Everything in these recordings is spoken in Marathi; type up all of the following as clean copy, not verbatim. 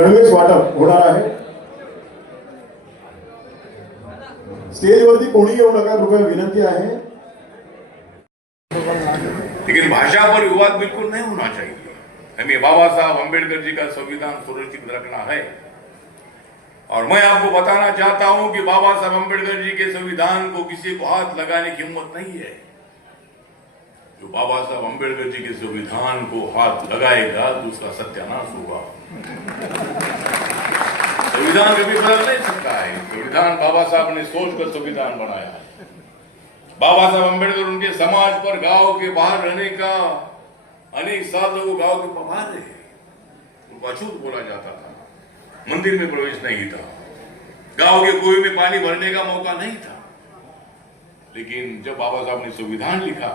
गणवेश वाटप होणार आहे। स्टेजवरती कोणी येऊ नका, कृपया विनंती आहे। लेकिन भाषा पर विवाद बिल्कुल नहीं होना चाहिए। हमें बाबा साहब अम्बेडकर जी का संविधान सुरक्षित रखना है। और मैं आपको बताना चाहता हूं कि बाबा साहब अम्बेडकर जी के संविधान को किसी को हाथ लगाने की हिम्मत नहीं है। जो बाबा साहब अम्बेडकर जी के संविधान को हाथ लगाएगा तो उसका सत्यानाश होगा। संविधान कभी बदल नहीं सकता है। संविधान बाबा साहब ने सोचकर संविधान बनाया है। बाबा साहब अम्बेडकर उनके समाज पर गांव के बाहर रहने का अनेक साल लोग गांव के बाहर रहे, उनको अछूत बोला जाता था, मंदिर में प्रवेश नहीं था, गांव के कुएं में पानी भरने का मौका नहीं था। लेकिन जब बाबा साहब ने संविधान लिखा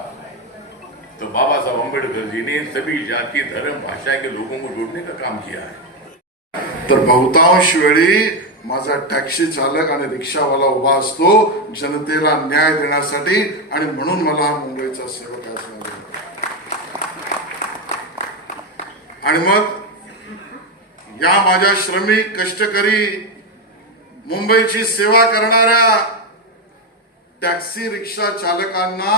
तो बाबा साहब अम्बेडकर जी ने सभी जाति धर्म भाषा के लोगों को जोड़ने का काम किया है। तर बहुतांश वेळी माझा टॅक्सी चालक आणि रिक्षावाला उभा असतो जनतेला न्याय देण्यासाठी, आणि म्हणून मला हा मुंबईचा सेवक असणार। आणि मग या माझ्या श्रमिक कष्टकरी मुंबईची सेवा करणाऱ्या टॅक्सी रिक्षा चालकांना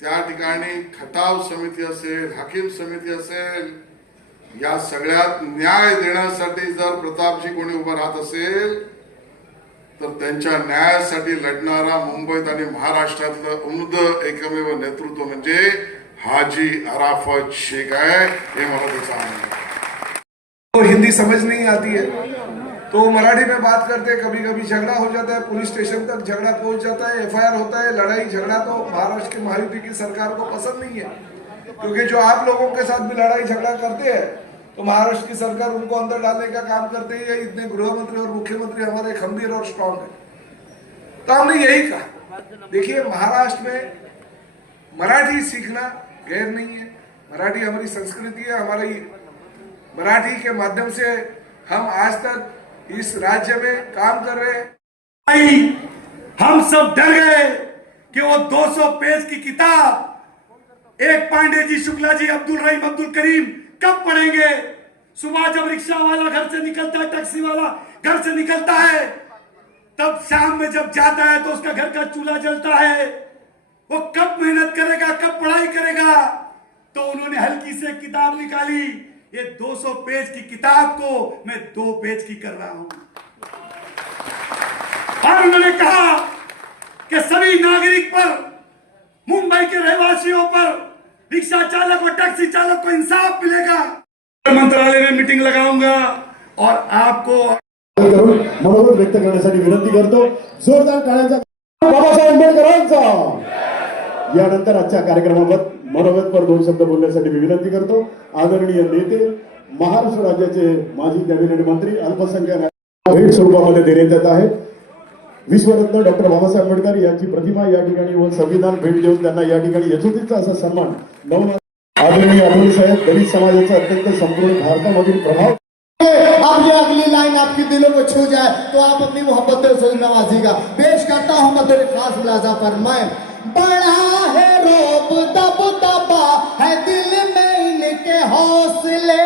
त्या ठिकाणी खटाव समिती असेल, हाकीम समिती असेल, या सगळ्यात न्याय देण्यासाठी जर प्रतापजी कोणी उभं राहत असेल तर त्यांच्या न्यायासाठी लढणारा मुंबईत आणि महाराष्ट्रातलं उमद एकमेव नेतृत्व म्हणजे हाजी अराफत शेख है। ये मला त्याचा आनंद। तो हिंदी समझ नहीं आती है तो मराठी में बात करते, कभी कभी झगड़ा हो जाता है, पुलिस स्टेशन तक झगड़ा पहुंच जाता है, एफआईआर होता है, लड़ाई झगड़ा। तो महाराष्ट्र की महायुति की सरकार को पसंद नहीं है, क्योंकि जो आप लोगों के साथ भी लड़ाई झगड़ा करते हैं तो महाराष्ट्र की सरकार उनको अंदर डालने का काम करते हैं। इतने गृह मंत्री और मुख्यमंत्री हमारे खंबीर और स्ट्रांग है। तो हमने यही कहा, देखिए महाराष्ट्र में मराठी सीखना गैर नहीं है, मराठी हमारी संस्कृति है। हमारी मराठी के माध्यम से हम आज तक इस राज्य में काम कर रहे हैं। हम सब डर गए कि वो 200 पेज की किताब एक पांडे जी, शुक्ला जी, अब्दुल रहीम, अब्दुल करीम कब पढ़ेंगे। सुबह जब रिक्शा वाला घर से निकलता है, टैक्सी वाला घर से निकलता है, तब शाम में जब जाता है तो उसका घर का चूल्हा जलता है। वो कब मेहनत करेगा, कब पढ़ाई करेगा। तो उन्होंने हल्की से किताब निकाली, ये 200 पेज की किताब को मैं 2 पेज की कर रहा हूं। और उन्होंने कहा कि सभी नागरिक पर, मुंबई के रहवासियों पर, रिक्शा चालक और टैक्सी चालक को इंसाफ मिलेगा। मंत्रालय में मीटिंग लगाऊंगा और आपको मनोगत व्यक्त करण्यासाठी विनंती करतो। जोरदार टाळ्यांचा बाबासाहेब आंबेडकरांचा। यानंतर आजच्या कार्यक्रमावर मनोगतपर 2 शब्द बोलण्यासाठी मी विनंती करतो आदरणीय नेते, महाराष्ट्र राज्याचे माजी कॅबिनेट मंत्री, अल्पसंख्याक भेट स्वरूपामध्ये देण्यात येत आहे। विश्वरत्न डॉक्टर बाबासाहेब आंबेडकर यांची प्रतिमा या ठिकाणी व संविधान भेट देऊन त्यांना या ठिकाणी यशोतीचा असा सन्मान आदरणीय अतुल साहेब, दलित समाजाचा अत्यंत संपूर्ण भारतामधील प्रभाव। अब ये अगली लाइन आपके दिलों को छू जाए तो आप अपनी मोहब्बतों से नवाजिएगा। पेश करता हूं मैं तेरे खास मुलाजा पर, मैं बड़ा है रोब दब दबा है दिल में इनके हौसले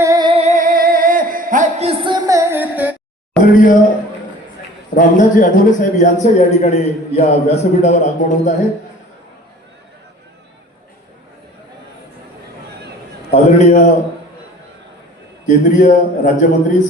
है किस्मत। आदरणीय रामदासजी आठवले साहेब यांचं या ठिकाणी या व्यासपीठावर आगमन होत आहे। आदरणीय केंद्रीय राज्यमंत्री